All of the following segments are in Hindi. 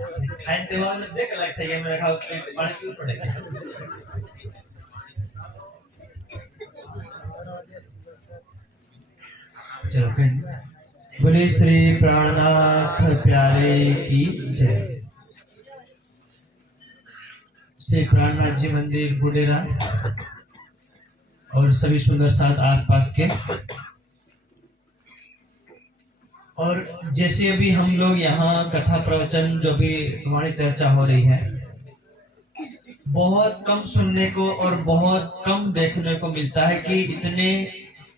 खाइन तेवा में देख लगता है मेरा खाओ पानी क्यों पड़ेगा। चलो फिर बोले श्री प्राणनाथ प्यारे की जय। श्री प्राणनाथ जी मंदिर बुडेरा और सभी सुंदर साथ आसपास के। और जैसे अभी हम लोग यहाँ कथा प्रवचन जो भी हमारी चर्चा हो रही है, बहुत कम सुनने को और बहुत कम देखने को मिलता है कि इतने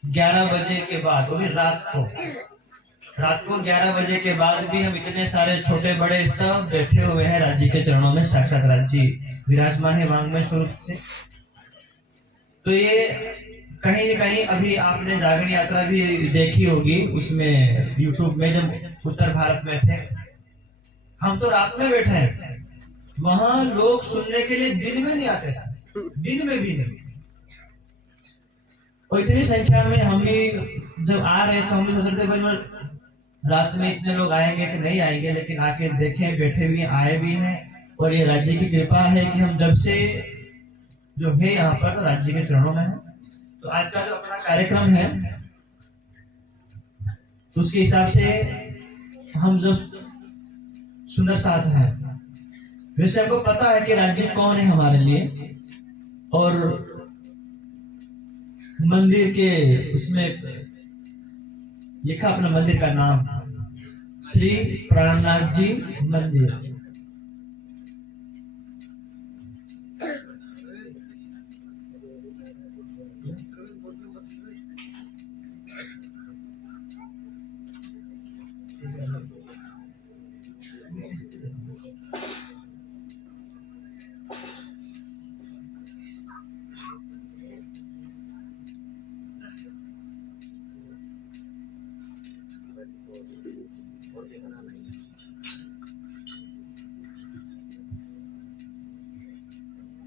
11 बजे के बाद, वो भी रात को 11 बजे के बाद भी हम इतने सारे छोटे बड़े सब बैठे हुए हैं राज्य के चरणों में। साक्षात राज्य विराजमान है वांग में स्वरूप से। तो ये कहीं न कहीं अभी आपने जागरण यात्रा भी देखी होगी, उसमें यूट्यूब में जब उत्तर भारत में थे, हम तो रात में बैठे हैं, वहां लोग सुनने के लिए दिन में नहीं आते थे, दिन में भी नहीं। और इतनी संख्या में हम भी जब आ रहे तो हम भी सोच रहे थे रात में इतने लोग आएंगे कि नहीं आएंगे, लेकिन आके देखें, बैठे भी आए भी हैं। और ये राज्य की कृपा है कि हम जब से जो है यहाँ पर तो राज्य के चरणों में है। तो आज का जो अपना कार्यक्रम है तो उसके हिसाब से हम जो सुंदर साथ हैं, वैसे आपको पता है कि राज्य कौन है हमारे लिए। और मंदिर के उसमें लिखा अपना मंदिर का नाम श्री प्राणनाथ जी मंदिर।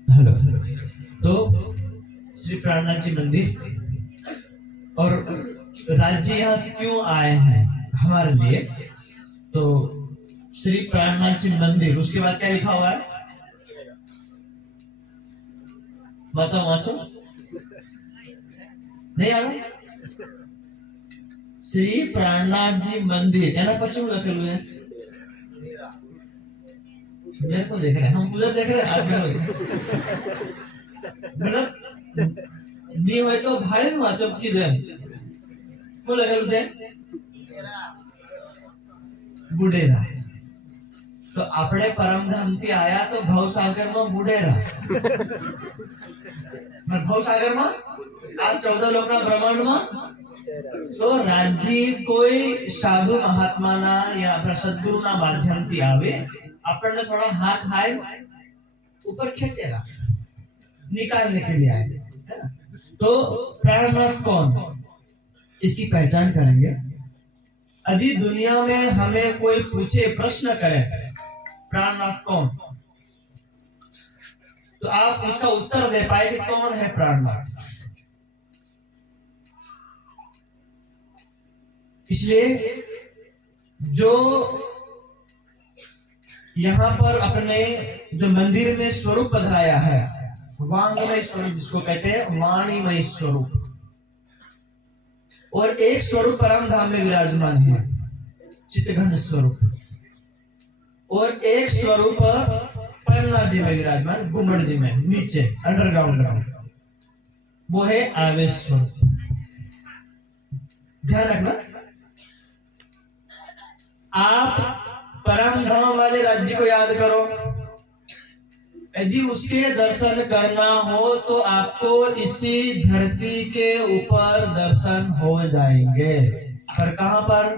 हेलो, तो श्री प्राणनाथ जी मंदिर और राज्य यहाँ क्यों आए हैं हमारे लिए, तो श्री प्राणनाथ जी मंदिर, उसके बाद क्या लिखा हुआ है बताओ वाचो नहीं आ रहा। श्री प्राणनाथ जी मंदिर एना पीछे लखेलू है, मेरे को देख रहे हैं, हम उधर देख रहे हैं, आदमी मतलब नहीं હોય તો ભાઈ માં ચપકી દે શું લખેલું છે બુડેરા। तो આપણે પરમધામ થી આયા તો ભવસાગર માં બુડેરા, ભવસાગર માં આ 14 લોકના બ્રહ્માંડ માં। तो राज्य कोई साधु महात्मा ना या अपना सद्गुरु ना माध्यम थी आवे, अपन थोड़ा हाथ हाय ऊपर खींचेगा निकालने के लिए आए, है ना। तो प्राणनाथ कौन, इसकी पहचान करेंगे। यदि दुनिया में हमें कोई पूछे, प्रश्न करे प्राणनाथ कौन, तो आप उसका उत्तर दे पाए कि कौन है प्राणनाथ। इसलिए जो यहाँ पर अपने जो मंदिर में स्वरूप पधराया है, वांगमय स्वरूप जिसको कहते हैं, वाणीमय स्वरूप, और एक स्वरूप परम धाम में विराजमान है चित्तघन स्वरूप, और एक स्वरूप पन्ना जी में विराजमान, गुम्बद जी में नीचे अंडरग्राउंड में, वो है आवेश स्वरूप। ध्यान रखना, आप परम धाम वाले राज्य को याद करो, यदि उसके दर्शन करना हो तो आपको इसी धरती के ऊपर दर्शन हो जाएंगे। पर कहां पर,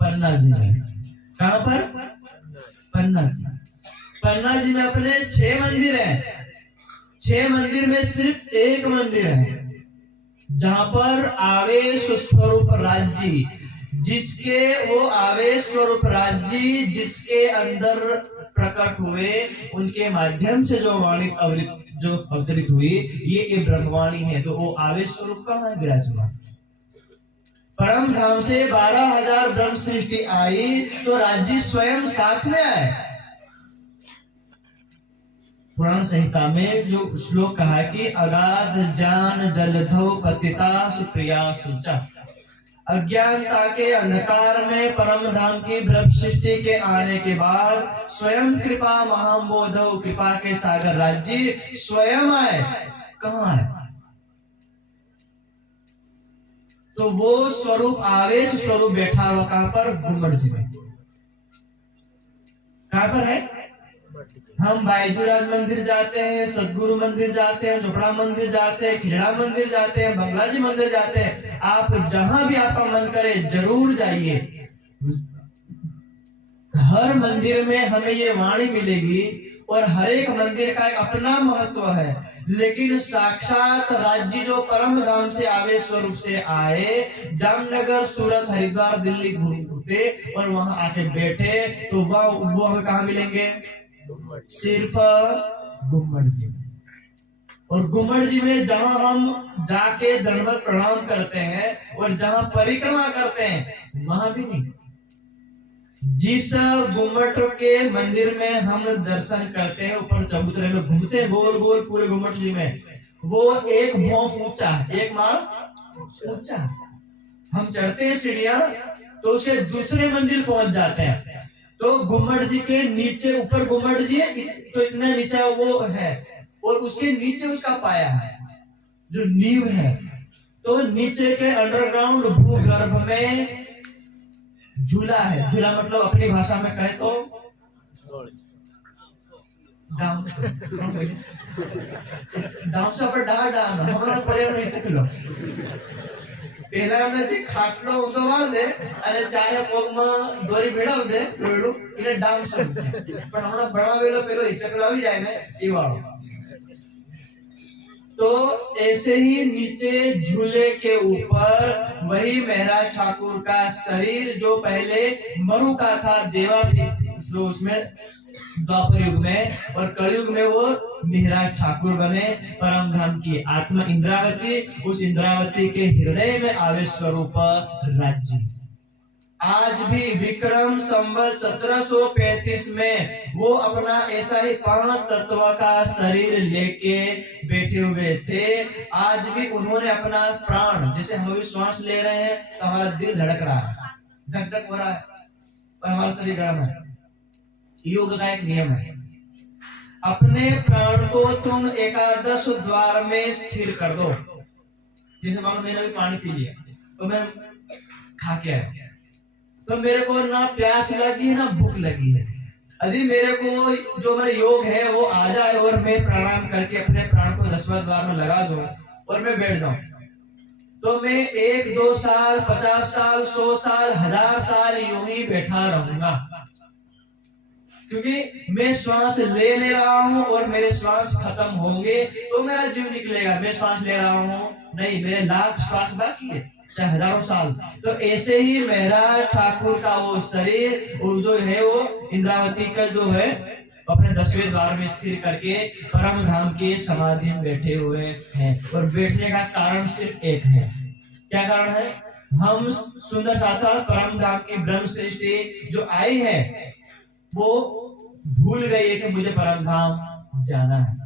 पन्ना जी में। कहां पर, पन्ना जी। पन्ना जी में अपने 6 मंदिर हैं, 6 मंदिर में सिर्फ एक मंदिर है जहां पर आवेश स्वरूप राज्य, जिसके वो आवेश स्वरूप राज्य जिसके अंदर प्रकट हुए, उनके माध्यम से जो वाणी जो अवतरित हुई, ये ब्रह्मवाणी है। तो वो आवेश स्वरूप कहाँ है विराजमान। परम धाम से 12,000 ब्रह्म सृष्टि आई तो राज्य स्वयं साथ में आए। पुराण संहिता में जो श्लोक कहा है कि अगाध जान जलधौ पतिता सुप्रिया सुचा, अज्ञानता के अंधकार में परम धाम की ब्रह्म सृष्टि के आने के बाद स्वयं कृपा महाबोधो, कृपा के सागर राज्य स्वयं आए। कहाँ आए? तो वो स्वरूप आवेश स्वरूप बैठा हुआ कहां पर? गुम्मट जी में। कहां पर है? हम बायजूराज मंदिर जाते हैं, सदगुरु मंदिर जाते हैं, चोपड़ा मंदिर जाते हैं, खिजड़ा मंदिर जाते हैं, बंगलाजी मंदिर जाते हैं। आप जहां भी आपका मन करे जरूर जाइए। हर मंदिर में हमें ये वाणी मिलेगी और हर एक मंदिर का एक अपना महत्व है। लेकिन साक्षात राज्य जो परम धाम से आवेश स्वरूप से आए, जामनगर, सूरत, हरिद्वार, दिल्ली घूमते और वहां आके बैठे, तो वो हमें कहाँ मिलेंगे? सिर्फ गुम्मट जी में। और गुम्मट जी में जहां हम जाके दंडवत प्रणाम करते हैं और जहां परिक्रमा करते हैं वहां भी नहीं। जिस गुम्मट के मंदिर में हम दर्शन करते हैं, ऊपर चबूतरे में घूमते हैं गोल गोल पूरे गुम्मट जी में, वो एक भौम ऊंचा, एक माल ऊंचा। हम चढ़ते हैं सीढ़ियां तो उसके दूसरे मंजिल पहुंच जाते हैं। तो गुम्मट जी के नीचे, ऊपर गुम्मट जी है तो इतना नीचा वो है और उसके नीचे उसका पाया है जो नींव है। तो नीचे के अंडरग्राउंड भूगर्भ में झूला है। झूला मतलब अपनी भाषा में कहे तो पर डाल डाल हमारा पर्यावरण नहीं सकलो। पहला हमने जी खाटलो उतो वाले अरे चारे पोग में दोरी भेड़ाव दे लोडू इन्हें डांस पर हमारा बड़ा वेलो पेलो इचकला भी जाए ने ये वालो। तो ऐसे ही नीचे झूले के ऊपर वही महाराज ठाकुर का शरीर जो पहले मरु का था, देवा जो उसमें द्वापर युग में और कलयुग में वो महाराज ठाकुर बने। परम धाम की आत्मा इंद्रावती, उस इंद्रावती के हृदय में आवेश स्वरूप राज्य। आज भी विक्रम संवत 1735 में वो अपना ऐसा ही 5 तत्व का शरीर लेके बैठे हुए थे। आज भी उन्होंने अपना प्राण, जैसे हम भी श्वास ले रहे हैं तो हमारा दिल धड़क रहा है, धक धक हो रहा है, पर हमारा शरीर गर्म है। योग का एक नियम है, अपने प्राण को तुम एकादश द्वार में स्थिर कर दो। जैसे मानो मैंने भी पानी पी लिया तो मैं खा के आया, तो मेरे को ना प्यास लगी ना भूख लगी है। यदि मेरे को जो मेरा योग है वो आ जाए और मैं प्राणायाम करके अपने प्राण को 10वां द्वार में लगा दूं और मैं बैठ जाऊं, तो मैं 1, 2 साल, 50 साल, 100 साल, 1000 साल यूं ही बैठा रहूंगा। क्योंकि मैं श्वास ले रहा हूं और मेरे श्वास खत्म होंगे तो मेरा जीव निकलेगा। मैं श्वास ले रहा हूं नहीं, मेरे लाख श्वास बाकी है, चाहे हजारों साल। तो ऐसे ही महाराज ठाकुर का वो शरीर जो है वो इंद्रावती का जो है अपने 10वें द्वार में स्थिर करके परम धाम के समाधि में बैठे हुए हैं। और बैठने का कारण सिर्फ एक है। क्या कारण है? हम सुंदर साथा परम धाम की ब्रह्म सृष्टि जो आई है वो भूल गई है कि मुझे परम धाम जाना है।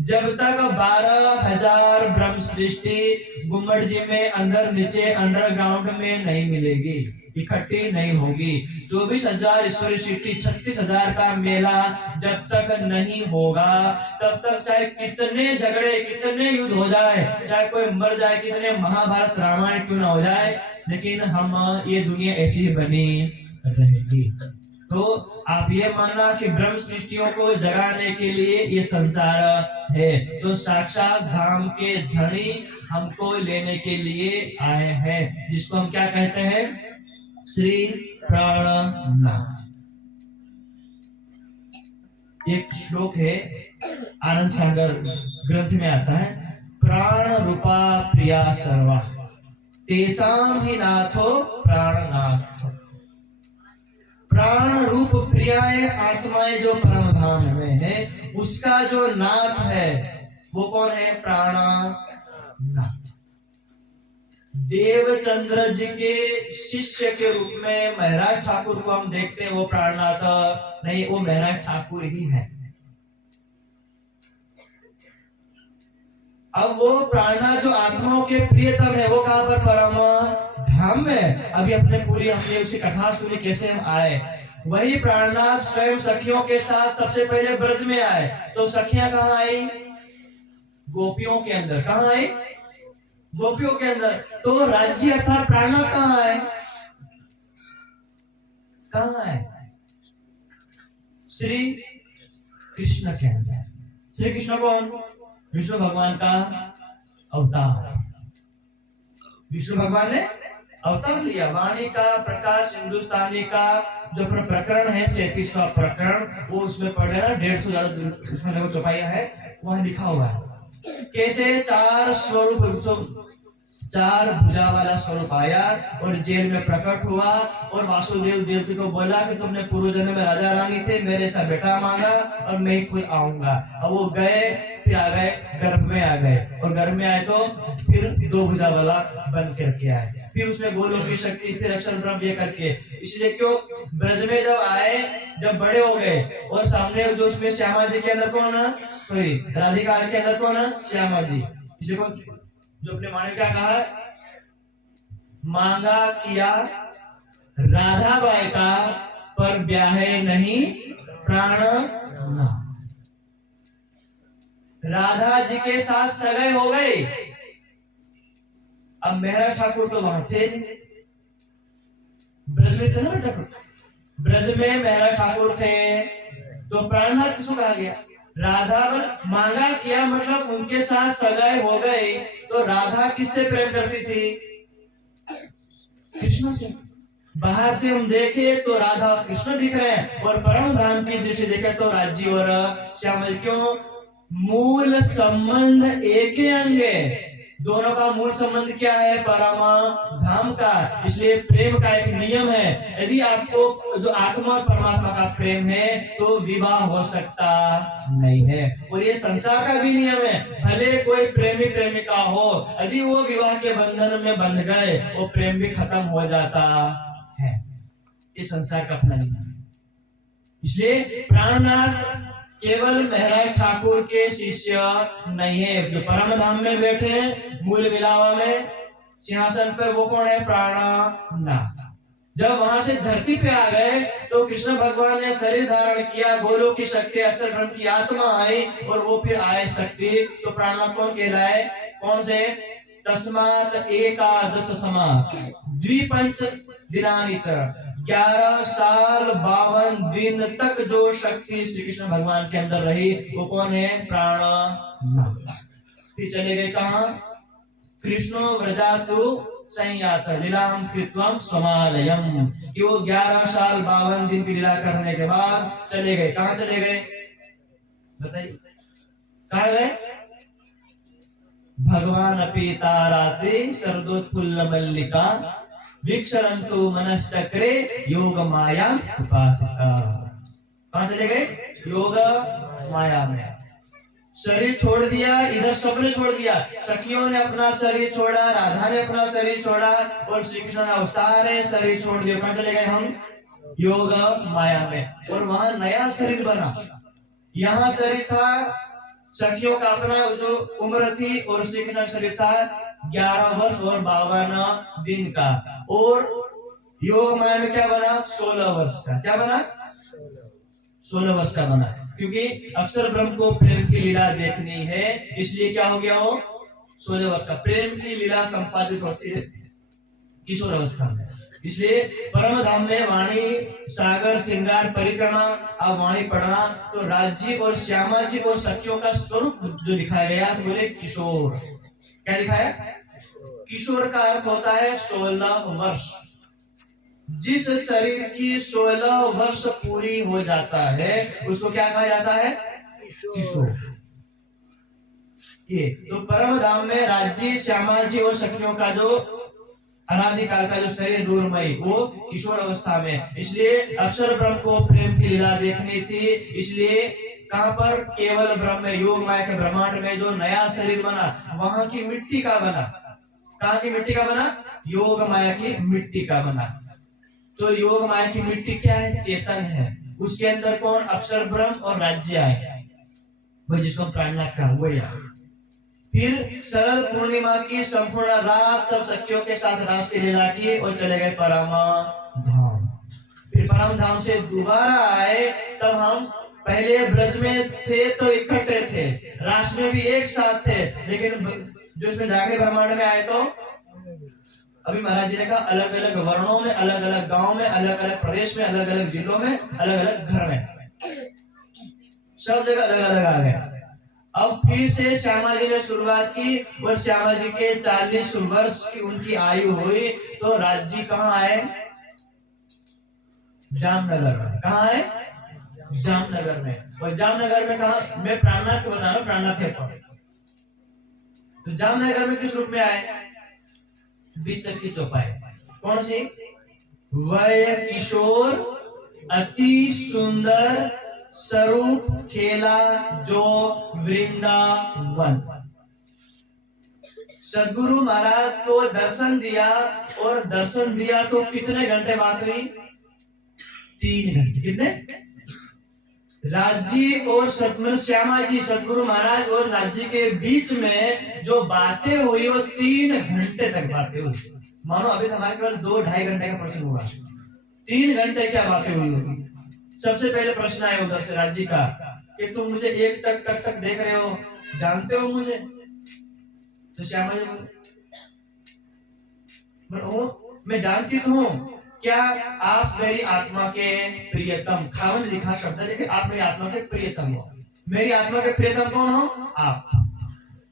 जब तक 12,000 ब्रह्म सृष्टि गुम्मट जी में अंदर नीचे अंडरग्राउंड में नहीं मिलेगी, इकट्ठी नहीं होगी, 24,000 ईश्वरी सृष्टि, 36,000 का मेला जब तक नहीं होगा तब तक चाहे कितने झगड़े, कितने युद्ध हो जाए, चाहे कोई मर जाए, कितने महाभारत रामायण क्यों ना हो जाए, लेकिन हम ये दुनिया ऐसी ही बनी रहेगी। तो आप ये मानना कि ब्रह्म सृष्टियों को जगाने के लिए ये संसार है, तो साक्षात धाम के धनी हमको लेने के लिए आए हैं, जिसको हम क्या कहते हैं? श्री प्राणनाथ। एक श्लोक है आनंद सागर ग्रंथ में आता है, प्राण रूपा प्रिया सर्वा तेसाम ही नाथो प्राणनाथ। प्राण रूप प्रियाएं आत्माएं जो परम धाम में है, उसका जो नाथ है वो कौन है? प्राणनाथ। देवचंद्र जी के शिष्य के रूप में महाराज ठाकुर को हम देखते हैं, वो प्राणनाथ नहीं, वो महाराज ठाकुर ही है। अब वो प्राणनाथ जो आत्माओं के प्रियतम है, वो कहां पर? परम धाम में। अभी अपने पूरी हमने उसी कथा सुनी कैसे हम आए। वही प्राणनाथ स्वयं सखियों के साथ सबसे पहले ब्रज में आए। तो सखियां कहाँ आई? गोपियों के अंदर। कहाँ आई? गोपियों के अंदर। तो राज्य अर्थात प्राणनाथ कहाँ आए? कहाँ आए? श्री कृष्ण के अंदर। श्री कृष्ण कौन? विष्णु भगवान का अवतार। विष्णु भगवान ने अवतार लिया। वाणी का प्रकाश हिंदुस्तानी का जो प्रकरण है 37वां प्रकरण, वो उसमें पढ़ लेना, 150 ज्यादा उसमें चौपाइया है, वहां लिखा हुआ है कैसे चार स्वरूप, चार भुजा वाला स्वरूप आया और जेल में प्रकट हुआ और वासुदेव देवकी को बोला कि तुमने पूर्व जन्म में राजा रानी थे, मेरे सा बेटा मांगा और मैं ही खुद आऊंगा। अब वो गए, फिर आ गए, गर्भ में आ गए, और गर्भ में आए तो फिर दो भुजा वाला बन करके आए, फिर उसमें गोलोक की शक्ति, फिर अक्षर ब्रह्म ये करके। इसलिए क्यों ब्रज में जब आए, जब बड़े हो गए, और सामने जो उसमें श्यामा जी के अंदर कौन है? सॉरी, राधिका के अंदर कौन है? श्यामा जी। इसलिए जो अपने माने क्या कहा? मांगा किया राधा बाई का, पर ब्याहे नहीं प्राण ना। राधा जी के साथ सगाई हो गई। अब मेहरा ठाकुर तो वहां थे नहीं, ब्रज में थे ना ठाकुर, ब्रज में मेहरा ठाकुर थे, तो प्राणनाथ किसको कहा गया? राधा पर मांगा किया मतलब उनके साथ सगाई हो गई। तो राधा किससे प्रेम करती थी? कृष्ण से। बाहर से हम देखे तो राधा और कृष्ण दिख रहे हैं, और परम धाम की दृष्टि देखे तो राज्य और श्यामल। क्यों? मूल संबंध एक ही अंगे, दोनों का मूल संबंध क्या है? परम धाम का। इसलिए प्रेम का एक नियम है, यदि आपको जो आत्मा और परमात्मा का प्रेम है तो विवाह हो सकता नहीं है। और ये संसार का भी नियम है, भले कोई प्रेमी प्रेमिका हो, यदि वो विवाह के बंधन में बंध गए, वो प्रेम भी खत्म हो जाता है। ये संसार का अपना नियम है। इसलिए प्राणनाथ केवल महाराज ठाकुर के शिष्य नहीं है, जो परम धाम में बैठे हैं, मूल मिलावा में सिंहासन पर, वो कौन है? प्राणनाथ। जब वहां से धरती पे आ गए तो कृष्ण भगवान ने शरीर धारण किया, गोलोक की शक्ति, अक्षर ब्रह्म की आत्मा आई, और वो फिर आए शक्ति। तो प्राणनाथ कौन कहलाए? कौन से? तस्मात् एकादश समा द्विपंच दिनानि च, 11 साल 52 दिन तक जो शक्ति श्री कृष्ण भगवान के अंदर रही, वो कौन है? प्राणनाथ। फिर चले गए कहा? कृष्णो व्रजातु संयात लीलाम कृत्वम स्वमालयम, कि वो 11 साल 52 दिन की लीला करने के बाद चले गए। कहाँ चले गए? बताइए, कहाँ गए? भगवान पीता रात्रि शरदोत्फुल्ल मल्लिका विक्षरंतु मनश्चक्रे योग माया उपासिता। कहां चले गए? योग माया में। शरीर छोड़ दिया, इधर सबने छोड़ दिया, सखियों ने अपना शरीर छोड़ा, राधा ने अपना शरीर छोड़ा, और श्री कृष्ण ने सारे शरीर छोड़ दिए। कहां चले गए हम? योग माया में। और वहां नया शरीर बना। यहाँ शरीर था सखियों का अपना जो उम्र थी, और श्री कृष्ण का शरीर था 11 वर्ष और 52 दिन का, और योग माया में क्या बना? 16 वर्ष का। क्या बना? 16 वर्ष का बना, क्योंकि अक्षर ब्रह्म को प्रेम की लीला देखनी है, इसलिए क्या हो गया? वो 16 वर्ष का। प्रेम की लीला संपादित होती है किशोर अवस्था में। इसलिए परम धाम में वाणी सागर श्रृंगार परिक्रमा, अब वाणी पढ़ना तो राज्य और श्यामा जी और सखियों का स्वरूप जो दिखाया गया, तो बोले किशोर। क्या दिखाया? किशोर का अर्थ होता है 16 वर्ष। जिस शरीर की 16 वर्ष पूरी हो जाता है उसको क्या कहा जाता है? किशोर। ये तो परम धाम में राज्य श्यामा जी और सखियों का जो अनादिकाल का जो शरीर नूरमयी, वो किशोर अवस्था में। इसलिए अक्षर ब्रह्म को प्रेम की लीला देखनी थी, इसलिए कहां पर? केवल ब्रह्म में, योग माया के ब्रह्मांड में जो नया शरीर बना, वहां की मिट्टी का बना। कहाँ की मिट्टी का बना? योग माया की मिट्टी का बना। तो योग माया की मिट्टी क्या है? चेतन है। उसके अंदर कौन? अक्षर ब्रह्म और राज्य आए, वही जिसको प्राणनाथ का वही है। फिर शरद पूर्णिमा की संपूर्ण रात सब सखियों के साथ रास की लीला की और चले गए परम धाम। फिर परम धाम से दोबारा आए, तब हम पहले ब्रज में थे तो इकट्ठे थे, रास में भी एक साथ थे, लेकिन जो इसमें जागरण ब्रह्मांड में आए तो अभी महाराज जी ने कहा अलग अलग वर्णों में, अलग अलग गांव में, अलग अलग प्रदेश में, अलग अलग जिलों में, अलग अलग घर में, सब जगह अलग अलग आ गया। अब फिर से श्यामा जी ने शुरुआत की और श्यामा जी के 40 वर्ष की उनकी आयु हुई तो राज्य कहाँ आए? जामनगर में। कहाँ है? जामनगर में। और जामनगर में कहा? मैं प्राणनाथ को बता रहा हूँ, प्राणनाथ है। तो जामनगर में किस रूप में आए? बीतक की चौपाई। कौन सी? वय किशोर अति सुंदर स्वरूप खेला जो वृंदावन। सदगुरु महाराज को दर्शन दिया, और दर्शन दिया तो कितने घंटे बात हुई? 3 घंटे। कितने? राज्य और सदगुरु श्यामा जी, सदगुरु महाराज और राज्य के बीच में जो बातें हुई वो 3 घंटे तक बातें हुई। मानो अभी तो हमारे केवल 2-2.5 घंटे का प्रश्न हुआ, 3 घंटे क्या बातें हुई होगी। सबसे पहले प्रश्न आया उधर से राज्य का कि तुम मुझे एक टक टक टक देख रहे हो, जानते हो मुझे? तो श्यामा जी बोले मैं जानती तो हूँ, क्या आप मेरी आत्मा के प्रियतम, खावन लिखा शब्द है लेकिन आप मेरी आत्मा के प्रियतम हो। मेरी आत्मा के प्रियतम कौन हो? आप।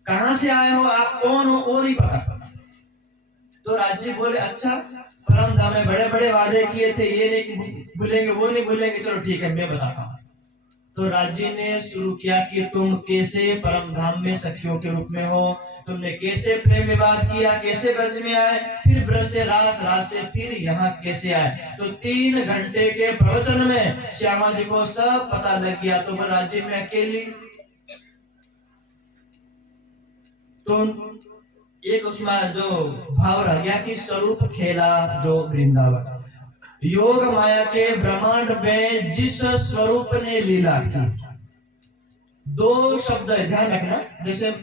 कहां से आए हो? आप कौन हो? वो नहीं पता। तो राज्य बोले अच्छा, परम धाम में बड़े बड़े वादे किए थे, ये नहीं भूलेंगे, वो नहीं भूलेंगे, चलो ठीक है मैं बताता हूँ। तो राज्य ने शुरू किया कि तुम कैसे परम धाम में सखियों के रूप में हो, तुमने कैसे प्रेम विवाद किया, कैसे ब्रज में आए, फिर ब्रज से रास, रास से फिर यहाँ कैसे आए। तो 3 घंटे के प्रवचन में श्यामा जी को सब पता लग गया। तो राज्य में अकेली तो एक उसमें जो भाव रह गया कि स्वरूप खेला जो वृंदावन। योग माया के ब्रह्मांड में जिस स्वरूप ने लीला की, 2 शब्द ध्यान रखना। जैसे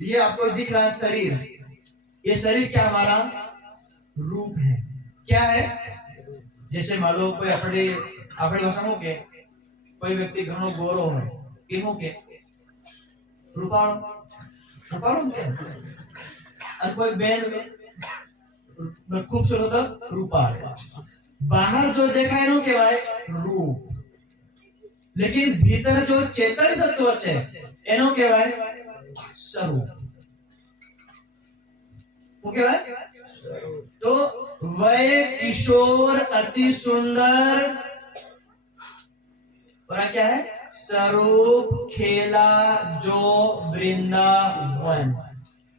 ये आपको दिख रहा है शरीर, ये शरीर क्या? हमारा रूप है। क्या है? जैसे मान लो कोई अपने भाषा के कोई व्यक्ति घणो गोरो है, केमो के रूपाणो, रूपाणो के, और कोई बेन खूबसूरत रूपाल। बाहर जो देखा है के भाई रूप, लेकिन भीतर जो चेतन तत्व है एनो के भाई स्वरूप। तो वह किशोर अति सुंदर और क्या है? स्वरूप खेला जो वृंदावन।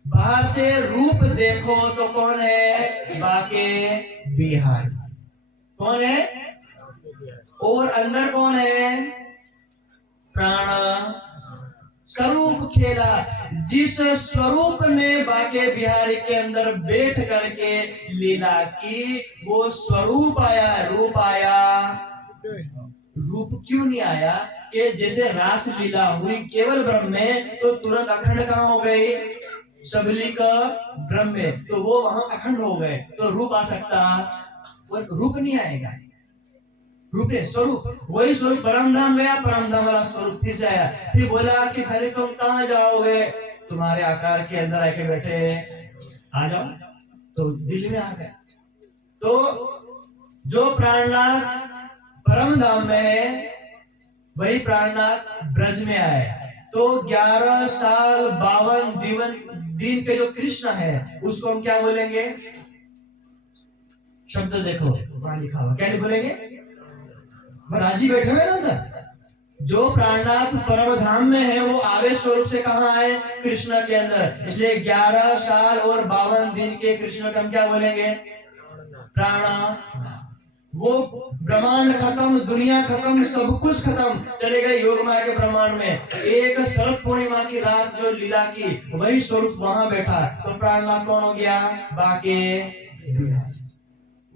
बाहर से रूप देखो तो कौन है? बाके बिहारी। कौन है? और अंदर कौन है? प्राण। स्वरूप खेला, जिस स्वरूप ने बाके बिहारी के अंदर बैठ करके लीला की, वो स्वरूप आया, रूप आया। रूप क्यों नहीं आया? कि जैसे रास लीला हुई केवल ब्रह्म में, तो तुरंत अखंड कहाँ हो गई? सबली का ब्रह्म में, तो वो वहां अखंड हो गए, तो रूप आ सकता? वो रूप नहीं आएगा। रूप है स्वरूप, वही स्वरूप परम धाम गया, परम धाम वाला स्वरूप फिर से आया। फिर बोला कि धनी तुम कहाँ जाओगे? तुम्हारे आकार के अंदर आके बैठे, आ जाओ। तो दिल्ली में आ गए। तो जो प्राणनाथ परम धाम में है, वही प्राणनाथ ब्रज में आए। तो 11 साल 52 दिन के जो कृष्ण है उसको हम क्या बोलेंगे? शब्द देखो वहां लिखा हुआ, क्या नहीं बोलेंगे? राजी बैठे हुए ना अंदर। जो प्राणनाथ परम धाम में है वो आवेश स्वरूप से कहाँ आए? कृष्ण के अंदर। इसलिए 11 साल और 52 दिन के कृष्ण को हम क्या बोलेंगे? प्राण। वो ब्रह्मांड खत्म, दुनिया खत्म, सब कुछ खत्म, चले गए योग माया के ब्रह्मांड में। एक शरद पूर्णिमा की रात जो लीला की, वही स्वरूप वहां बैठा, तो प्राणनाथ कौन हो गया? बाके।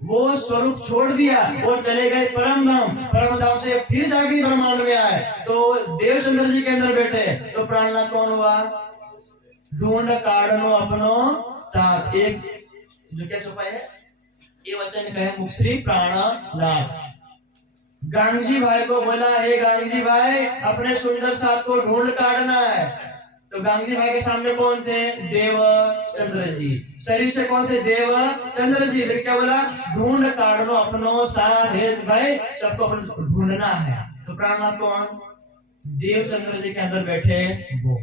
वो स्वरूप छोड़ दिया और चले गए परम धाम। परम धाम से फिर जाके ब्रह्मांड में आए, तो देवचंद्र जी के अंदर बैठे, तो प्राणनाथ कौन हुआ? ढूंढ काढ़नो अपनो साथ। एक जो क्या छुपा है, ये वचन कहे मुक्श्री प्राणनाथ। गांधी भाई को बोला, हे गांधी भाई, अपने सुंदर साथ को ढूंढ काढ़ना है। तो गांधी भाई के सामने कौन थे? देवचंद्र जी। शरीर से कौन थे? देवचंद्र जी। फिर क्या बोला? ढूंढ काढ़नो अपनो साथ भाई, सबको ढूंढना है। तो प्राणनाथ कौन? देवचंद्र जी के अंदर बैठे वो।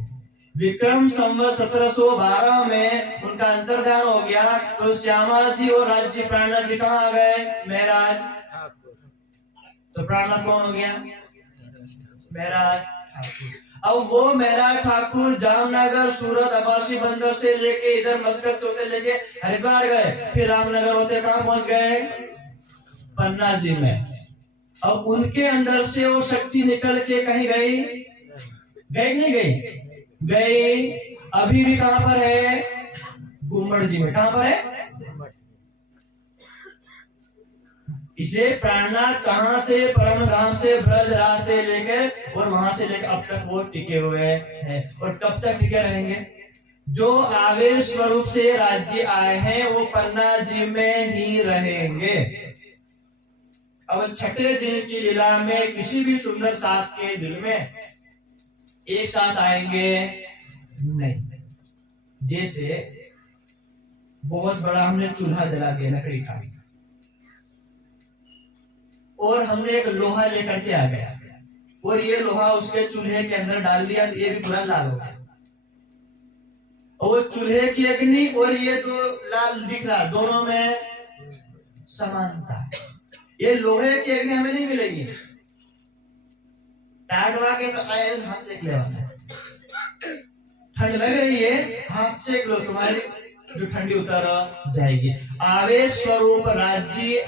विक्रम संवत 1712 में उनका अंतर्धान हो गया, तो श्यामा जी और राज्य प्राणनाथ जी कहाँ आ गए? महराज। तो प्राणनाथ कौन हो गया? महराज ठाकुर। अब वो महराज ठाकुर जामनगर, सूरत, अब्बासी बंदर से लेके इधर मस्कत से होते लेके हरिद्वार गए, फिर रामनगर होते कहाँ पहुंच गए? पन्ना जी में। अब उनके अंदर से वो शक्ति निकल के कहीं गई? गई नहीं गई? गई। अभी भी कहां पर है? गुम्मट जी में। कहां पर है? इसलिए प्राणनाथ कहां से? परम धाम से, ब्रजराज से लेकर और वहां से लेकर अब तक वो टिके हुए हैं। और कब तक टिके रहेंगे? जो आवेश स्वरूप से राज्य आए हैं वो पन्ना जी में ही रहेंगे। अब छठे दिन की लीला में किसी भी सुंदर साथ के दिल में एक साथ आएंगे नहीं। जैसे बहुत बड़ा हमने चूल्हा जला दिया लकड़ी का, और हमने एक लोहा लेकर के आ गया, और ये लोहा उसके चूल्हे के अंदर डाल दिया, तो ये भी पूरा लाल हो गया। और चूल्हे की अग्नि और ये तो लाल दिख रहा, दोनों में समानता है। ये लोहे की अग्नि हमें नहीं मिलेगी। टाटवा के तो आयरन हाथ सेक ले, ठंड लग रही है, हाथ सेक लो, तुम्हारी जो ठंडी उतर जाएगी। आवेश स्वरूप राज्य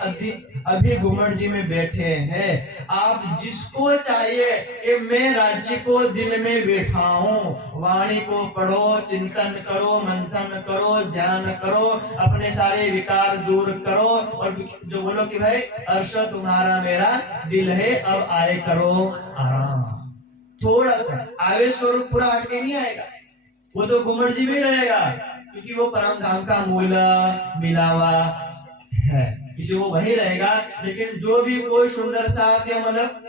अभी घुमट जी में बैठे हैं। आप जिसको चाहिए कि मैं राज्य को दिल में बैठाऊं, वाणी को पढ़ो, चिंतन करो, मंथन करो, ध्यान करो, अपने सारे विकार दूर करो, और जो बोलो कि भाई अर्श तुम्हारा मेरा दिल है, अब आए करो आराम। थोड़ा सा आवेश स्वरूप पूरा हटके नहीं आएगा, वो तो घुमट जी में ही रहेगा, क्योंकि वो परम धाम का मूल मिलावा है, इसलिए वो वही रहेगा। लेकिन जो भी कोई सुंदर साथ या मतलब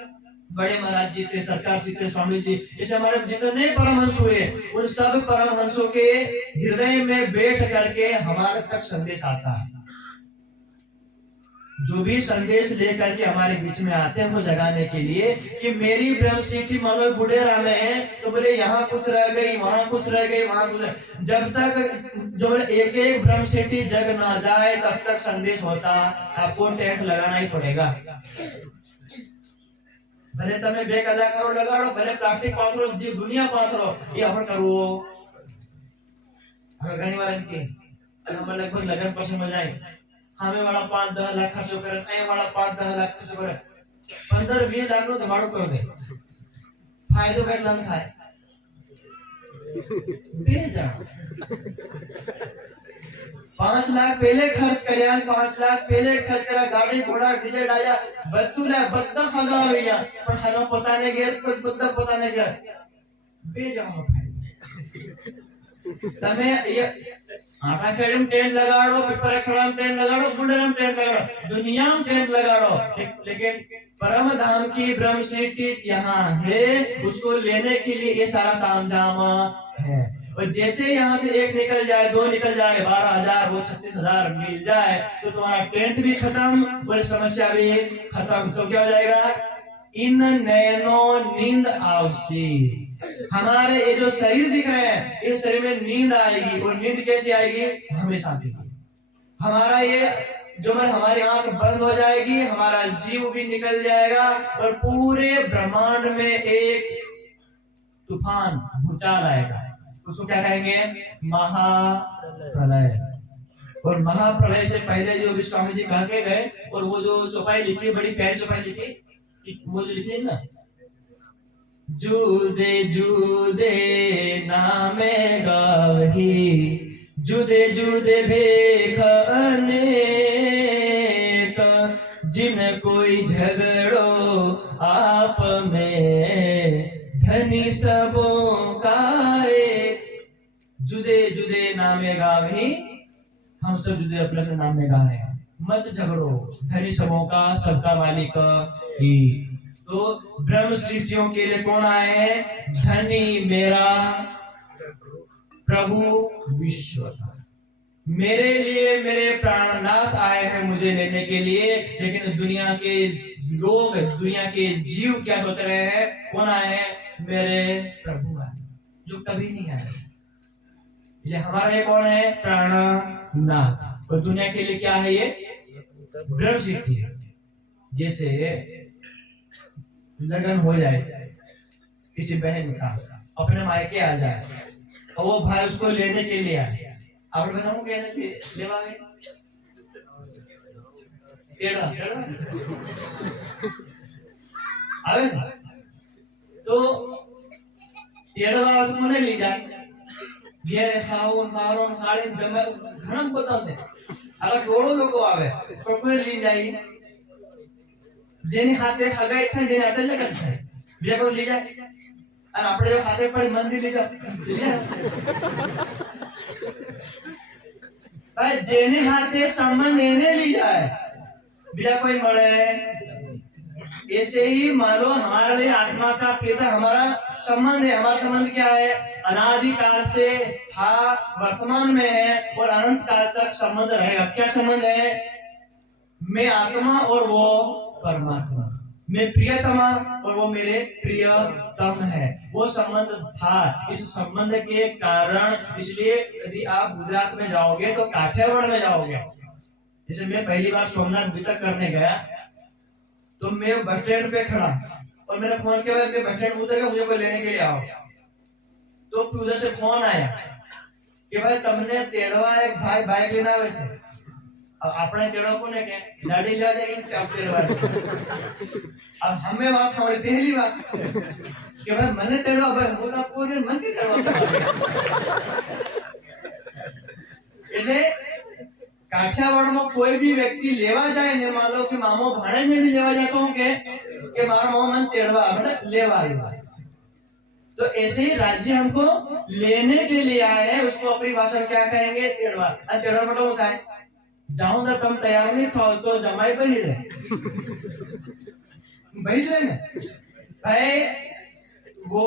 बड़े महाराज जी थे, सरकार जी थे, स्वामी जी, ऐसे हमारे जितने परमहंस हुए, उन सब परमहंसों के हृदय में बैठ करके हमारे तक संदेश आता है। जो भी संदेश लेकर के हमारे बीच में आते हैं, वो जगाने के लिए कि मेरी ब्रह्म सिटी मानो बुढ़ेरा में है, तो बोले यहाँ कुछ रह गई, वहां कुछ रह गई, वहां कुछ। जब तक जो एक एक ब्रह्म सिटी जग ना जाए, तब तक संदेश होता। आपको टेंट लगाना ही पड़ेगा। भले तमें बे कदा करो लगाड़ो, भले प्लास्टिक पाथरो, जी दुनिया पाथरो, ये अपन करो। अगर घनी बार इनकी हम लगभग लगन पसंद हो जाए, हमें वाला 5-10 लाख खर्चो करे, अये वाला 5-10 लाख खर्चो करे, 15-20 लाख नो धमाड़ो कर दे, फायदो કેટલા થાય? बेजा 5 लाख पहले खर्च કર્યા, 5 लाख पहले खर्च કર્યા, ગાડી ઘોડા ડીજે ડાયા બધું લે, બધા ફગાવ્યા, પણ સગા પોતાને ઘેર, બધા પોતાને ઘેર બેજાનો ફાયદો। તમે आटा खेड़ी में टेंट लगाड़ो, पिपरा खड़ा में टेंट लगाड़ो, बुढ़े में टेंट लगाड़ो, दुनिया में टेंट लगाड़ो, लेकिन परम धाम की ब्रह्म सिटी यहाँ है, उसको लेने के लिए ये सारा तामझाम है। और जैसे यहाँ से एक निकल जाए, 2 निकल जाए, 12,000 वो 36,000 मिल जाए, तो तुम्हारा टेंट भी खत्म और समस्या भी खत्म। तो क्या हो जाएगा? इन नैनो नींद आवसी। हमारे ये जो शरीर दिख रहे हैं, इस शरीर में नींद आएगी, और नींद कैसे आएगी? हमेशा आएगी। हमारा ये जो हमारी आंख बंद हो जाएगी, हमारा जीव भी निकल जाएगा, और पूरे ब्रह्मांड में एक तूफान, भूचाल आएगा। उसको क्या कहेंगे? महाप्रलय। और महाप्रलय से पहले जो भी स्वामी जी कह के गए, और वो जो चौपाई लिखी, बड़ी प्यारी चौपाई लिखी, वो जो लिखी है ना, जुदे जुदे नामे गावही, जुदे जुदे भेख अनेक, जिन कोई झगड़ो आप में, धनी सबों का एक। जुदे जुदे नामे गावही, हम सब जुदे अपने अपने नाम में गा रहे हैं। मत झगड़ो, धनी सबों का, सबका मालिक ही। तो ब्रह्म सृष्टियों के लिए कौन आए हैं? धनी मेरा प्रभु विश्वनाथ। मेरे लिए मेरे प्राणनाथ आए हैं मुझे लेने के लिए, लेकिन दुनिया के लोग, दुनिया के जीव क्या सोच रहे हैं? कौन आए हैं? मेरे प्रभु आए, जो कभी नहीं आए। ये हमारे कौन है? प्राणनाथ। और दुनिया के लिए क्या है? ये ब्रह्म सृष्टि है। जैसे लगन हो जाए किसी बहन का, अपने मायके आ जाए, और वो भाई उसको लेने के लिए आए, આપણે બધા હું કહે લેવા આવે તેડા તેડા આવે ને, તો તેડવા આવે તો કોને લઈ જાય? ઘેર ખાવો મારો ખાળી જમે ઘણા બધા છે, આલા ટોળો લોકો આવે પણ કોઈ લઈ જાય? જેની હાથે હગાઈ થાય, જેની હાથે લગન થાય, બીજા કોઈ લઈ જાય? અને આપણે જો હાથે પડી મંદિર લઈ જાય, भाई जेने हाथे संबंध एने ली जाए, बिना कोई मरे। ऐसे ही मानो हमारे लिए आत्मा का प्रियता हमारा संबंध है। हमारा संबंध क्या है? अनादिकाल से था, वर्तमान में है, और अनंत काल तक संबंध रहेगा। क्या संबंध है? मैं आत्मा और वो परमात्मा, मैं प्रियतमा और वो मेरे प्रियतम है। वो संबंध था। इस संबंध के कारण, इसलिए यदि आप गुजरात में जाओगे तो काठियावाड़ में जाओगे। जैसे मैं पहली बार सोमनाथ वितक करने गया, तो मैं बस स्टैंड पे खड़ा, और मैंने फोन किया, मैं बस स्टैंड उतर गया, मुझे कोई लेने के लिए आओ। तो उधर से फोन आया कि भाई तुमने तेड़वा एक भाई बाइक लेना आवे से। अब अपने तेड़वा को ने के गाड़ी ले जाए, इन क्या तेड़वा। अब हमें बात हमारी पहली बात कि भाई मने तेड़वा, भाई मोटा पूरे मन के तेड़वा। એટલે કાઠિયાવાડમાં કોઈ भी व्यक्ति लेवा जाए ने, मान लो कि मामो भाणे में भी लेवा जाता हूँ के मारा मामो मन तेड़वा मतलब लेवा आया। तो ऐसे ही राज्य हमको लेने के लिए आए हैं, उसको अपनी भाषा में क्या कहेंगे? तेड़वा। और तेड़वा मतलब होता है जाऊं तो तुम तैयार नहीं थो तो जमाई बही रहे, बही रहे ना भाई। वो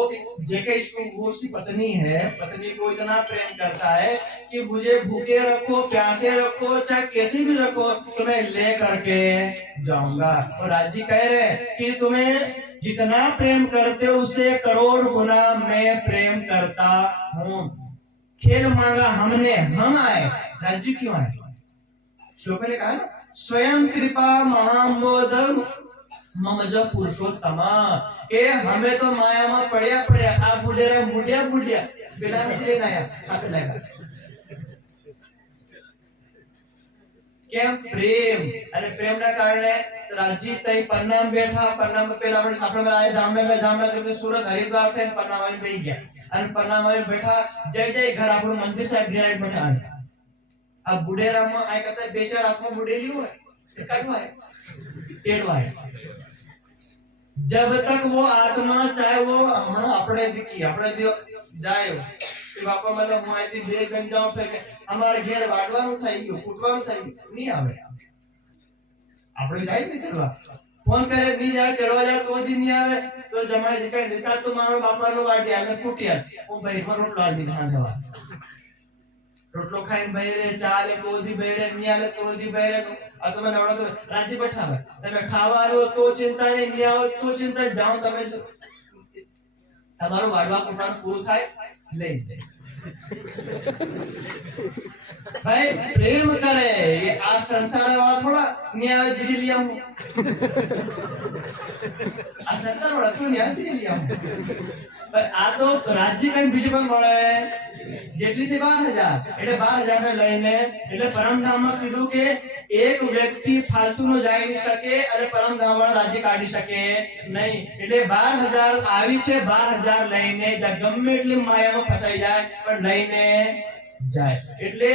जेके इसको, वो उसकी पत्नी है, पत्नी को इतना प्रेम करता है कि मुझे भूखे रखो, प्यासे रखो, चाहे कैसे भी रखो, तुम्हें ले करके जाऊंगा। और राजी कह रहे कि तुम्हें जितना प्रेम करते हो उससे करोड़ गुना मैं प्रेम करता हूँ। खेल मांगा हमने, हम आए, राज्य क्यों आए? श्लोक ने कहा स्वयं कृपा महामोदम मम जो पुरुषोत्तमा। ए हमें तो माया में पड़िया पड़िया, आ बुढ़िया बुढ़िया बुढ़िया बिना निचले नया हाथ लगा। क्या प्रेम? अरे प्रेम ना कारण है राजी तई पन्ना में बैठा, पन्ना में पहला अपने में आए जामनगर क्योंकि सूरत हरिद्वार थे, पन्ना में बैठ गया। अरे पन्ना में बैठा, जय जय घर अपन मंदिर से घेर बैठा। अब बूढ़े राम आए कहता है बेचार आत्मा बूढ़े लियो है, काटवा है, टेढ़वा है। जब तक वो आत्मा, चाहे वो हमारा अपने दिखी अपने दियो जाए कि बापा मतलब હું આઈથી બે ગંજ જાઉં ફેર અમારે ઘેર વાડવાનું થઈ ગયું, કૂટવાનું થઈ ગયું, નહીં આવે। આપણે જાય ને તેડવા, ફોન કરે નહીં જાય, તેડવા જાય તો જ નહીં આવે। તો જમાઈ દીકરા દીકરા તો મારો બાપાનો વાડ્યા ને કૂટ્યા, હું બહારમાં રોટલો આલી ના જવા, રોટલો ખાઈને બહેરે ચાલે તો દી બહેરે નહીં આલે તો દી બહેરે। આ તમે નવડા તો રાજી બેઠાવે, તમે ખાવા આવો તો ચિંતા નહીં, નહીં આવો તો ચિંતા, જાઓ તમે તમારું વાડવા કુટવાનું પૂરું થાય લઈ જાય। भाई प्रेम करे, ये आज संसार वाला थोड़ा नहीं आवे बीज लिया हूँ, आज संसार वाला तो नहीं आवे बीज लिया हूँ। આ તો રાજ્ય કઈ બીજું પણ મળે જેટલી છે 12,000 એટલે 12,000 ને લઈને એટલે પરમધામમાં કીધું કે એક વ્યક્તિ ફાલતુ નો જઈ નહીં શકે અને પરમધામ વાળા રાજ્ય કાઢી શકે નહીં એટલે 12,000 આવી છે 12,000 લઈને ગમે એટલી માયામાં ફસાઈ જાય પણ લઈને જાય એટલે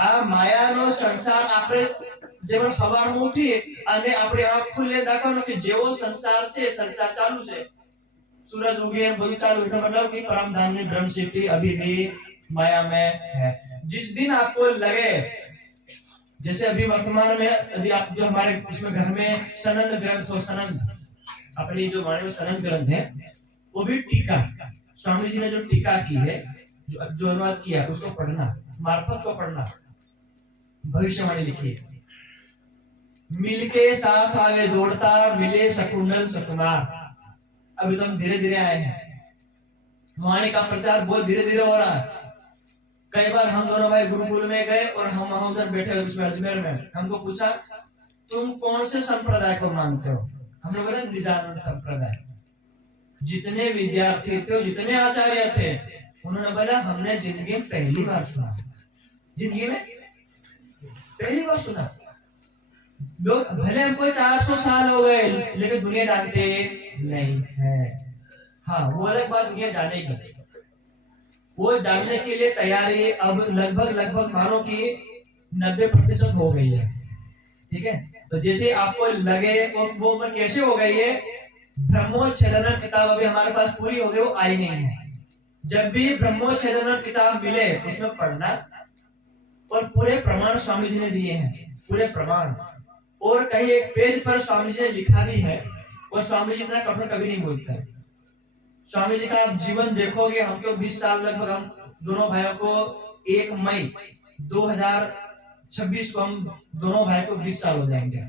આ માયાનો સંસાર આપણે જેમ સવારમાં ઉઠી અને આપણે આંખ ખોલી દેખવાનું કે જેવો સંસાર છે સંસાર ચાલુ છે सूरज उगे બધું ચાલુ એટલે मतलब कि परम धाम में ब्रह्म सिद्धि अभी भी माया में है जिस दिन आपको लगे जैसे अभी वर्तमान में यदि आप जो हमारे इसमें घर में सनंद ग्रंथ हो सनंद अपनी जो वाणी में सनंद ग्रंथ है वो भी टीका स्वामी जी ने जो टीका की है जो अनुवाद किया उसको पढ़ना मार्फत को पढ़ना भविष्यवाणी लिखी है मिलके साथ आवे दौड़ता मिले शकुंडल शकुमार अभी तो हम धीरे धीरे आए हैं वाणी का प्रचार बहुत धीरे धीरे हो रहा है कई बार हम दोनों भाई गुरुकुल में गए और हम वहां उधर बैठे उसमें अजमेर में हमको पूछा तुम कौन से संप्रदाय को मानते हो हम लोग बोले निजानंद संप्रदाय जितने विद्यार्थी थे जितने आचार्य थे उन्होंने बोला हमने जिंदगी में पहली बार सुना जिंदगी में पहली बार सुना लोग भले हमको 400 साल हो गए लेकिन दुनिया जानते नहीं है हाँ वो अलग बात दुनिया जानेगी वो जानने के लिए तैयारी अब लगभग मानो कि 90% हो गई है ठीक है तो जैसे आपको लगे वो कैसे हो गई है ब्रह्मोच्छेदन किताब अभी हमारे पास पूरी हो गई वो आई नहीं है जब भी ब्रह्मोच्छेदन किताब मिले उसमें पढ़ना और पूरे प्रमाण स्वामी जी ने दिए हैं पूरे प्रमाण और कहीं एक पेज पर स्वामी जी ने लिखा भी है और स्वामी जी इतना कठोर कभी नहीं बोलते स्वामी जी का आप जीवन देखोगे हम तो 20 साल लगभग हम दोनों भाइयों को 1 मई 2026 को हम दोनों भाई को 20 साल हो जाएंगे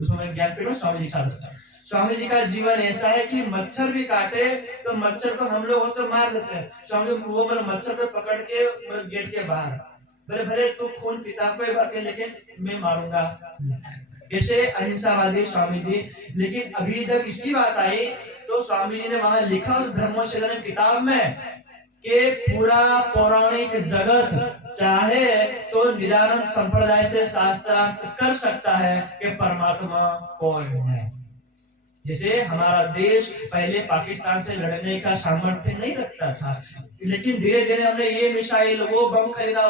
उसमें ज्ञानपीठ में स्वामी जी के साथ होता है स्वामी जी का जीवन ऐसा है कि मच्छर भी काटे तो मच्छर को हम लोग तो मार देते हैं स्वामी जी वो मतलब मच्छर पे पकड़ के गेट के बाहर भले भले तू खून पीता कोई बात है लेकिन मैं मारूंगा ऐसे अहिंसावादी स्वामी जी लेकिन अभी जब इसकी बात आई तो स्वामी जी ने वहां लिखा उस ब्रह्मोच्छेदन किताब में कि पूरा पौराणिक जगत चाहे तो निजानंद संप्रदाय से शास्त्रार्थ कर सकता है कि परमात्मा कौन है जैसे हमारा देश पहले पाकिस्तान से लड़ने का सामर्थ्य नहीं रखता था लेकिन धीरे धीरे हमने ये मिसाइल वो बम खरीदा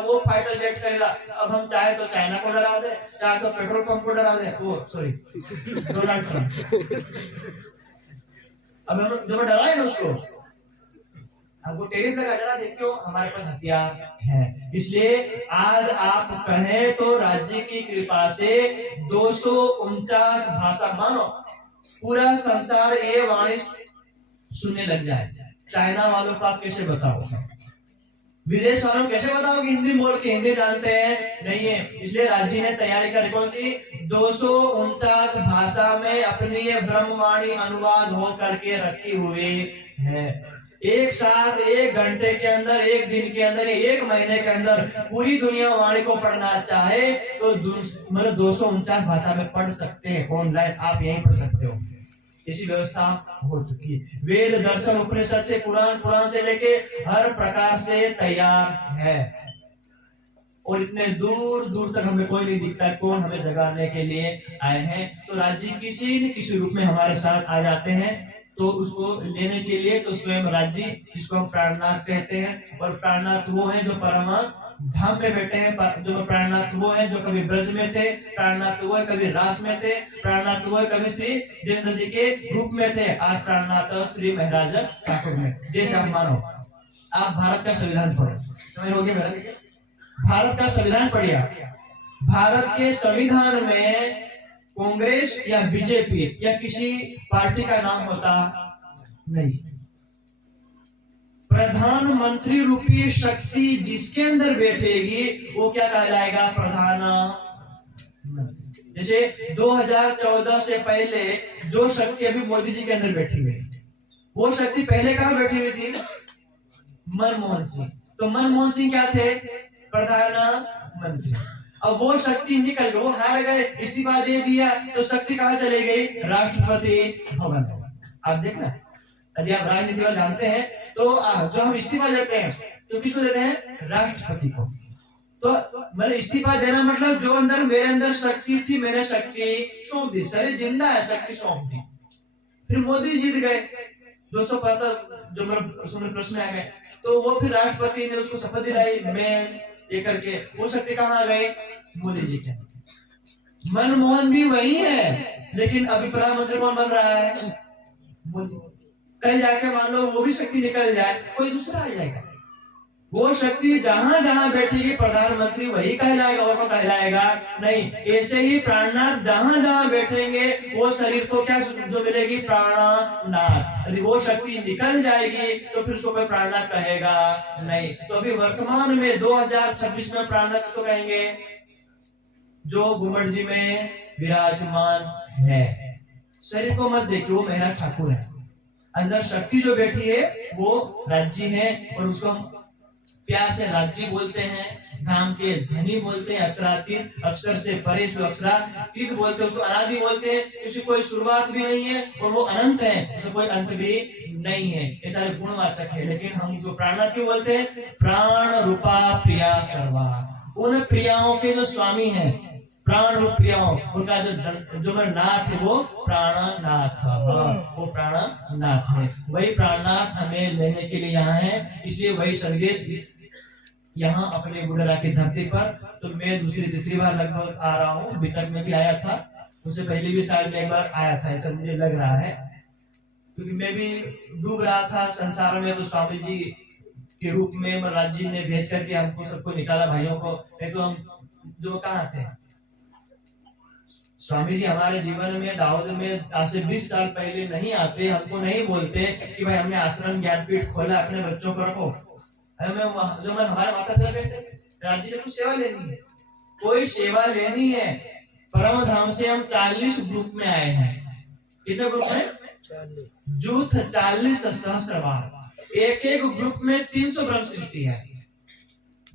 वो फाइटर जेट खरीदा अब हम चाहे तो चाइना को डरा दे चाहे तो पेट्रोल पंप को डरा दे वो सॉरी डोनाल्ड ट्रम्प अब हम जो डराए ना उसको हमको टेरिफ लगा डरा दे क्यों हमारे पास हथियार है इसलिए आज आप कहें तो राज्य की कृपा से 249 भाषा मानो पूरा संसार ये वाणी सुनने लग जाए चाइना वालों को आप कैसे बताओ विदेश वालों को कैसे बताओ कि हिंदी बोल के हिंदी जानते हैं नहीं है इसलिए राज्य ने तैयारी कर कौन सी 249 भाषा में अपनी ये ब्रह्मवाणी अनुवाद हो करके रखी हुई है एक साथ 1 घंटे के अंदर 1 दिन के अंदर 1 महीने के अंदर पूरी दुनिया वाणी को पढ़ना चाहे तो मतलब 249 भाषा में पढ़ सकते हैं ऑनलाइन आप यहीं पढ़ सकते हो ऐसी व्यवस्था हो चुकी है वेद दर्शन उपनिषद से पुराण से लेके हर प्रकार से तैयार है और इतने दूर दूर तक हमें कोई नहीं दिखता कौन हमें जगाने के लिए आए हैं तो राज्य किसी न किसी रूप में हमारे साथ आ जाते हैं तो उसको लेने के लिए तो स्वयं राज्य जिसको हम प्राणनाथ कहते हैं और प्राणनाथ वो है जो परम धाम में बैठे हैं जो प्राणनाथ वो है जो कभी ब्रज में थे प्राणनाथ वो है कभी रास में थे प्राणनाथ वो है कभी श्री देवेंद्र जी के रूप में थे आज प्राणनाथ श्री महाराज ठाकुर में जैसे हम मानो आप भारत का संविधान पढ़ो समझ होगी भारत का संविधान पढ़िए भारत के संविधान में कांग्रेस या बीजेपी या किसी पार्टी का नाम होता नहीं प्रधानमंत्री रूपी शक्ति जिसके अंदर बैठेगी वो क्या कहलाएगा प्रधानमंत्री जैसे 2014 से पहले जो शक्ति अभी मोदी जी के अंदर बैठी हुई वो शक्ति पहले कहां बैठी हुई थी मनमोहन सिंह तो मनमोहन सिंह क्या थे प्रधानमंत्री अब वो शक्ति निकल गई वो हार गए इस्तीफा दे दिया तो शक्ति कहां चली गई राष्ट्रपति भवन आप देखना यदि आप राजनीति वाले जानते हैं तो जो हम इस्तीफा देते हैं तो किसको देते हैं? राष्ट्रपति को। तो मतलब इस्तीफा देना मतलब जो अंदर मेरे अंदर शक्ति थी मैंने शक्ति सौंप दी, शरीर जिंदा है शक्ति सौंप दी। फिर मोदी जीत गए 215 जो मतलब प्रश्न आ गए, तो वो फिर राष्ट्रपति ने उसको शपथ दिलाई मैं ये करके, वो शक्ति कहाँ आ गई? मोदी जी के। मनमोहन भी वही है लेकिन अभी प्रधानमंत्री कौन बन रहा है? मोदी। कल जाके मान लो वो भी शक्ति निकल जाए, कोई दूसरा आ जाएगा। वो शक्ति जहां जहां बैठेगी प्रधानमंत्री वही कहलाएगा और कौन कहलाएगा? नहीं। ऐसे ही प्राणनाथ जहां जहां बैठेंगे वो शरीर को क्या जो मिलेगी? प्राणनाथ। यदि वो शक्ति निकल जाएगी तो फिर उसको कोई प्राणनाथ कहेगा नहीं। तो अभी वर्तमान में 2026 में प्राणनाथ को कहेंगे जो घुमट जी में विराजमान है। शरीर को मत देखिए, वो महाराज ठाकुर है। अंदर शक्ति जो बैठी है वो राज्य है और उसको हम प्यार से राज्य बोलते हैं, धाम के धनी बोलते हैं, अक्षरातीत, अक्षर से परे जो अक्षरातीत बोलते हैं उसको अनादि बोलते हैं। उसकी कोई शुरुआत भी नहीं है और वो अनंत है, उसका कोई अंत भी नहीं है। ये सारे गुणवाचक है, लेकिन हम उसको प्राणनाथ क्यों बोलते हैं? प्राण रूपा प्रिया सर्वा, उन प्रियाओं के जो स्वामी हैं, प्राण रूप प्रियाओं, उनका जो नाथ है वो प्राणनाथ। वो प्राणनाथ है, वही प्राणनाथ हमें लेने के लिए यहाँ है। इसलिए वही संदेश यहाँ अपने बुढ़रा की धरती पर। तो मैं दूसरी तीसरी बार लगभग आ रहा हूँ, अभी तक में भी आया था, उससे पहले भी शायद मैं एक बार आया था ऐसा मुझे लग रहा है, क्योंकि मैं भी डूब रहा था संसार में। तो स्वामी जी के रूप में महाराज जी ने भेज करके हमको सबको निकाला, भाइयों को। नहीं तो हम जो कहाँ थे। स्वामी जी हमारे जीवन में दाऊद में आज से 20 साल पहले नहीं आते, हमको नहीं बोलते कि भाई हमने आश्रम ज्ञानपीठ खोला, अपने बच्चों को रखो। हमें जो मैं हमारे माता पिता बैठे राज्य ने कुछ सेवा लेनी है, कोई सेवा लेनी है। परम धाम से हम 40 ग्रुप में आए हैं। कितने ग्रुप में? जूथ 40 सहस्त्रवार। एक एक ग्रुप में 300 ब्रह्म सृष्टि है।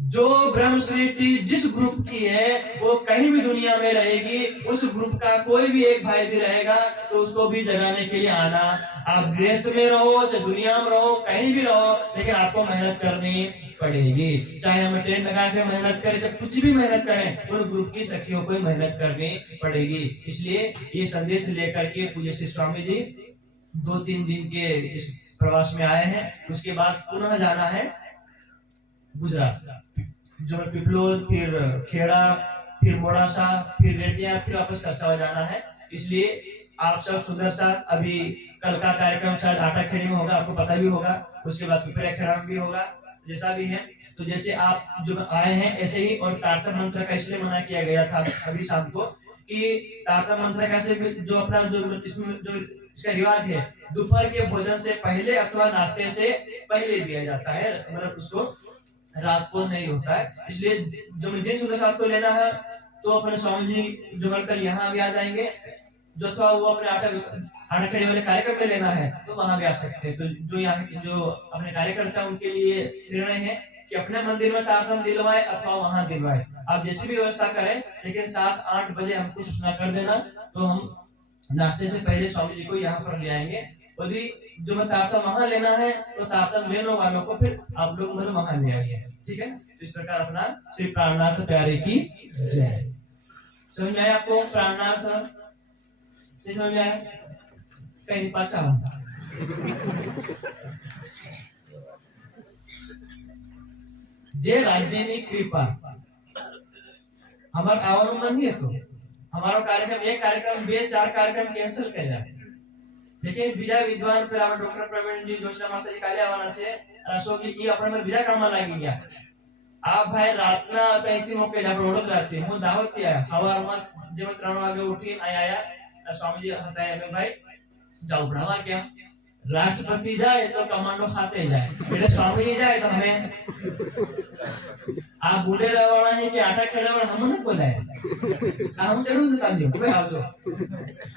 जो ब्रह्म सृष्टि जिस ग्रुप की है वो कहीं भी दुनिया में रहेगी, उस ग्रुप का कोई भी एक भाई भी रहेगा तो उसको भी जगाने के लिए आना। आप गृहस्थ में रहो चाहे दुनिया में रहो, कहीं भी रहो, लेकिन आपको मेहनत करनी पड़ेगी। चाहे हम टेंट लगा के मेहनत करें, चाहे कुछ भी मेहनत करें, उन ग्रुप की सखियों को मेहनत करनी पड़ेगी। इसलिए ये संदेश लेकर के पूज्य श्री स्वामी जी 2-3 दिन के इस प्रवास में आए हैं। उसके बाद पुनः जाना है गुजरात, जो पिपलोद, फिर खेड़ा, फिर मोड़ासा, फिर रेटिया, फिर वापस सरसावा जाना है। इसलिए आप सब सुंदर साथ, अभी कल का कार्यक्रम शायद आटाखेड़ी में होगा, आपको पता भी होगा। उसके बाद पिपरा खेड़ा में भी होगा, जैसा भी है। तो जैसे आप जो आए हैं ऐसे ही। और तारतम मंत्र का इसलिए मना किया गया था अभी शाम को कि तारतम मंत्र का जो अपना जो इसमें जो इसका रिवाज है, दोपहर के भोजन से पहले अथवा नाश्ते से पहले दिया जाता है, मतलब उसको रात को नहीं होता है। इसलिए जो जिन सुंदर साथ को लेना है तो अपने स्वामी जी जो कल यहाँ भी आ जाएंगे, जो था वो अपने आटाखेड़ी वाले कार्यक्रम में लेना है तो वहां भी आ सकते हैं। तो जो यहाँ जो अपने कार्यकर्ता उनके लिए निर्णय है कि अपने मंदिर में तारतम दिलवाए अथवा वहां दिलवाए, आप जैसी भी व्यवस्था करें, लेकिन 7-8 बजे हमको सूचना कर देना, तो हम नाश्ते से पहले स्वामी जी को यहाँ पर ले आएंगे। यदि जो मैं तारतम वहां लेना है तो तारतम लेने वालों को फिर आप लोग मुझे वहां ले आइए, ठीक है। इस प्रकार अपना श्री प्राणनाथ प्यारे की जय। समझ में आया आपको? प्राणनाथ समझ में आया? कहीं पाचा जे राज्य की कृपा हमारा आवानुमान नहीं है, तो हमारा कार्यक्रम एक कार्यक्रम 4 कार्यक्रम कैंसिल कर जाए, लेकिन બીજા વિદ્વાન પર આપણે ડોક્ટર પ્રવીણજી જોશના માતાજી કાલે આવવાના છે, અશોકજી ઈ આપણે મને બીજા કામમાં લાગી ગયા। આ ભાઈ રાતના ત્યાંથી મોકલ્યા આપણે વડોદરાથી, હું દાહોદથી આયા, સવારમાં જેમ 3 વાગે ઉઠી આયા, સ્વામીજી હતા એમ ભાઈ જાવ ભણવા કેમ? राष्ट्रपति जाए तो कमांडो खाते जाए, એટલે स्वामी जाए तो हमें आप बूढ़े रहवाना है कि आटा खेड़वाना हमने बोलाए, हम तेड़ू जता दियो भाई आवजो,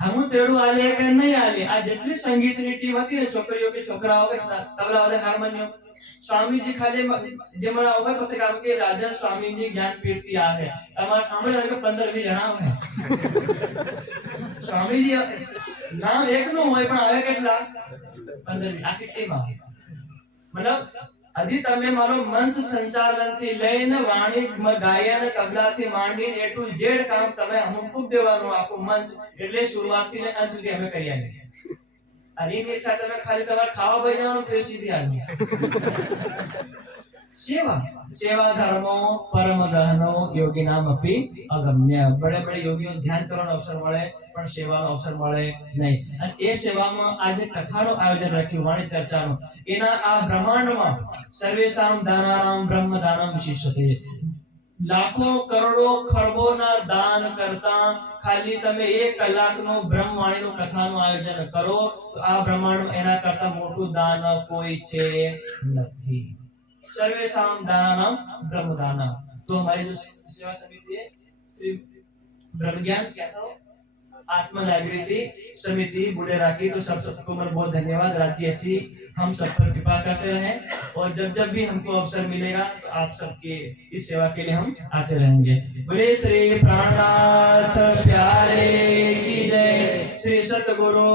हम तेड़ू आले के नहीं आले। आज जितनी संगीतनी टीम હતી ને છોકરીઓ કે છોકરાઓ કે તબલા વાદક હાર્મોનિયમ, स्वामी जी खाली जे मला over પછી કામ કે राजन स्वामी जी ज्ञानपीठ થી આવે, તમાર સામે કે 15-20 જણા આવે। स्वामी जी नाम એક નું હોય પણ આવે કેટલા? 15 આ કેટલી માં મતલબ હજી તમે મારો મંચ સંચાલન થી લઈને વાણી ગાયન તબલા થી માંડીને એ ટુ ઝેડ કામ તમે અમુક ખૂબ દેવાનું આખું મંચ એટલે શરૂઆત થી ને અંત સુધી અમે કરી આવીએ અને એ નહીં તમે ખાલી તમારે ખાવા ભાઈ જવાનું ફેર સીધી આવી सेवा सेवा धर्मो परम दहनो योगी नाम अपि अगम्य बड़े बड़े योगियों ध्यान करવાનો અવસર મળે પણ સેવાનો અવસર મળે નહીં અને એ સેવામાં આજે કથાનું આયોજન રાખ્યું વાણી ચર્ચાનું એના આ બ્રહ્માંડમાં સર્વેશામ દાનારામ બ્રહ્મદાનમ વિશિષ્યતે લાખો કરોડો ખરબોના દાન કરતા ખાલી તમે 1 કલાકનો બ્રહ્મવાણીનું કથાનું આયોજન કરો તો આ બ્રહ્માંડમાં એના કરતા મોટું દાન કોઈ છે નથી सर्वेशाम दानम ब्रह्मदानम। तो हमारी जो सेवा समिति है श्री ब्रह्म ज्ञान क्या था आत्मा जागृति समिति बुढ़ेरा की, तो सबको मैं बहुत धन्यवाद। राज्य ऐसी हम सब पर कृपा करते रहें और जब जब भी हमको अवसर मिलेगा तो आप सबके इस सेवा के लिए हम आते रहेंगे। बोले श्री प्राणनाथ प्यारे की जय, श्री सतगुरु